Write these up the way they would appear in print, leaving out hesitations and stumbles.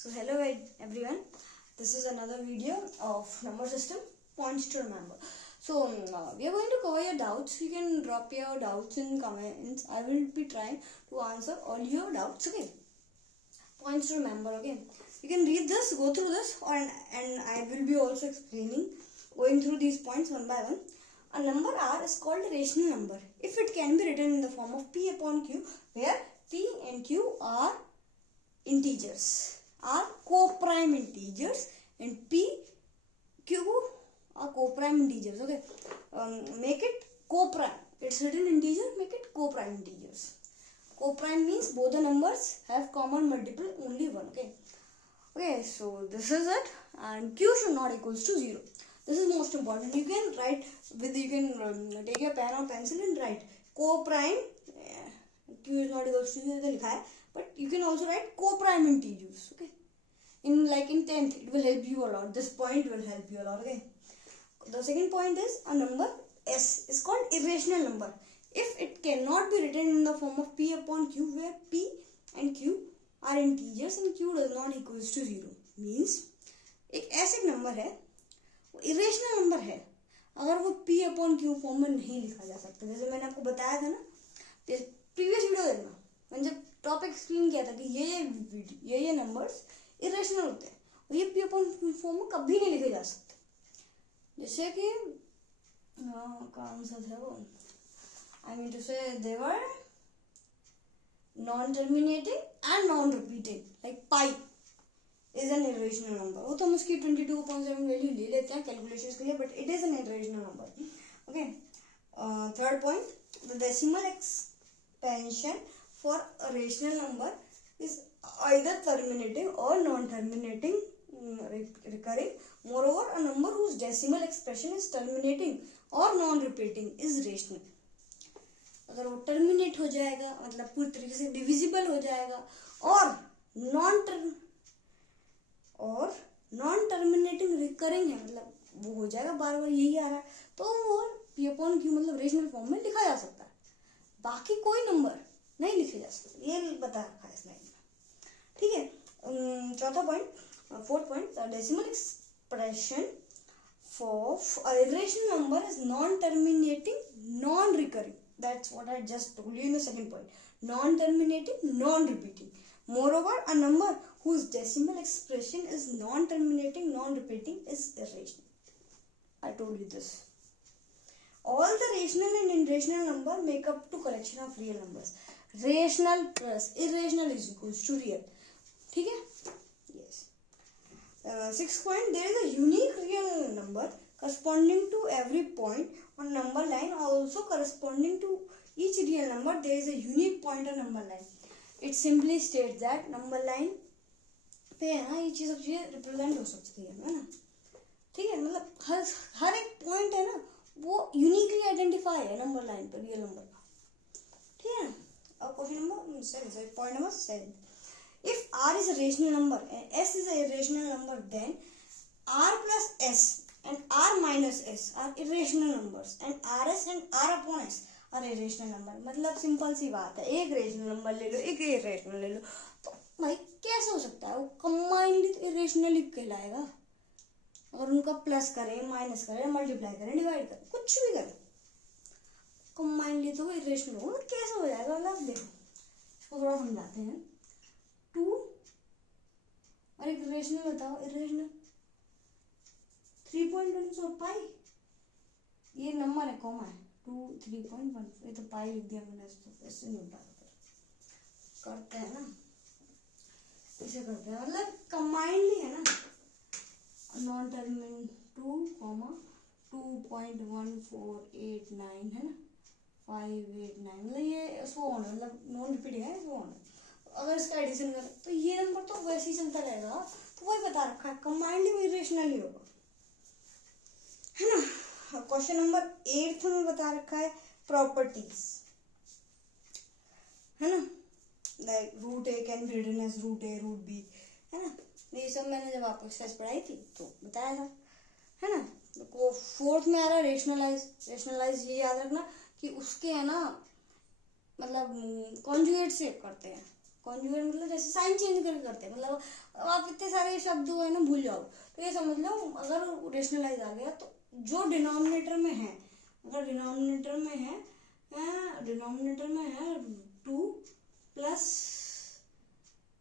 So hello everyone, this is another video of number system points to remember. So we are going to cover your doubts. You can drop your doubts in comments. I will be trying to answer all your doubts. Okay, points to remember. Okay, you can read this, go through this, and I will be also going through these points one by one. A number R is called a rational number if it can be written in the form of P upon Q, where P and Q are integers, are co-prime integers, and P, Q are co-prime integers. Okay, make it co-prime. It's written integer, make it co-prime integers. Co-prime means both the numbers have common multiple only one. Okay, so this is it, and Q should not equals to 0. This is most important. You can write with, you can take a pen or pencil and write co-prime. Q is not equals to 0 लिखा है, but you can also write co-prime integers. Okay, in 10th it will help you a lot. This point will help you a lot. Okay, the second point is a number S is called irrational number if it cannot be written in the form of P upon Q, where P and Q are integers and Q does not equals to 0. Means एक ऐसे number है, वो irrational number है अगर वो P upon Q form में नहीं लिखा जा सकता. जैसे मैंने आपको बताया था ना, प्रीवियस वीडियो देखना, मैंने जब टॉपिक एक्सप्लेन किया था कि ये नंबर्स इरेशनल होते हैं और ये P अपॉन Q फॉर्म में कभी नहीं लिखे जा सकते. जैसे कि कौन सा था वो, I mean to say they were non-terminating and non-repeating, like pi is an irrational number. वो तो हम उसकी 22.7 वैल्यू ले लेते हैं कैलकुलेशंस के लिए, but it is an irrational number. Okay, third point, the decimal expansion for a rational number is either terminating or non-terminating recurring. Moreover, a number whose decimal expression is terminating or non-repeating is rational. अगर वो terminate हो जाएगा मतलब पूरी तरीके से divisible हो जाएगा और नॉन टर्मिनेटिंग रिकरिंग है, मतलब वो हो जाएगा बार बार यही आ रहा है, तो वो P अपॉन Q मतलब रेशनल फॉर्म में लिखा जा सकता है. बाकी कोई नंबर नहीं लिखे जा सकते, ये बता रखा है स्लाइड में. ठीक है, चौथा point, fourth point, decimal expression for a irrational number is non-terminating, non-recurring. That's what I just told you in the second point. Non-terminating, non-repeating. Moreover, a number whose decimal expression is non-terminating, non-repeating is irrational. I told you this. All the rational and irrational number make up to collection of real numbers. Rational plus irrational is equals to real. ठीक है? Yes. Sixth point, there is a unique real number corresponding to every point on number line, also corresponding to each real number there is a unique point on number line. It simply states that number line पे है ना ये चीज सब चीजें represent हो सकती है ना. ठीक है, मतलब हर एक पॉइंट है ना वो यूनिकली आइडेंटिफाई है नंबर लाइन पर रियल नंबर का. ठीक है, अब question number 7, point number 7, if R is a rational number and S is a irrational number, then R plus S and R minus S are irrational numbers and RS and R upon S are irrational number. मतलब simple सी बात है, एक rational number ले लो, एक irrational ले लो, तो भाई कैसे हो सकता है वो कंबाइंडली इरेशनल कहलाएगा. अगर उनका प्लस करें, माइनस करें, मल्टीप्लाई करें, डिवाइड करें, कुछ भी करें, कंबाइंडली तो वो इरेशनल होगा. कैसे हो जाएगा, मतलब देखो इसको थोड़ा समझाते हैं. 2 और एक रेशनल बताओ, इरेशनल 3.1 और पाई, ये नंबर है कॉमा है 2 3.1, ये तो पाई लिख दिया मैंने, इसको ऐसे नहीं होता. करते हैं ना, इसे करते हैं, मतलब कंबाइंडली है ना, नॉन टर्मिनेटिंग 2, 2.1489 है ना, 589, मतलब ये सो ऑन, मतलब नॉन रिपीटिंग है, सो ऑन. अगर इसका एडिशन करें तो ये नंबर तो वैसे ही चलता रहेगा, तो वही बता रखा है कंबाइंडली में इरेशनल ही होगा, है ना. क्वेश्चन नंबर 8 में बता रखा है प्रॉपर्टीज, है ना, like root A can be written as root A, root B, है ना. ये सब मैंने जब आपको एक्सरसाइज पढ़ाई थी तो बताया था, है ना. तो फोर्थ में आ रहा है रेशनलाइज ये याद रखना कि उसके है ना मतलब कॉन्जुगेट से करते हैं, कॉन्जुगेट मतलब जैसे साइन चेंज करके करते हैं, मतलब आप इतने सारे शब्द है ना भूल जाओ, तो ये समझ लो अगर रेशनलाइज आ गया तो जो डिनोमिनेटर में है, अगर डिनोमिनेटर में है 2 प्लस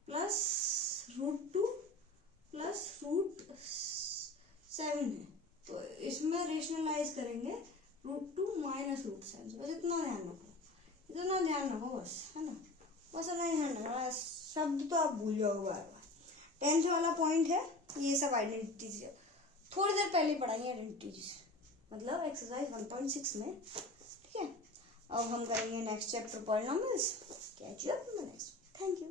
√2 प्लस √7 है, तो इसमें रेशनलाइज करेंगे √2 माइनस √7। बस इतना ध्यान रखो बस, है ना, बस इतना ध्यान रखना, शब्द तो आप भूल जाओगे बार बार। 10th वाला पॉइंट है ये सब आइडेंटिटीज, थोड़ी देर पहले पढ़ाई आइडेंटिटीज, मतलब एक्सरसाइज 1.6 में, ठीक है। अब हम करेंगे next chapter polynomials. Catch you up in the next. Thank you.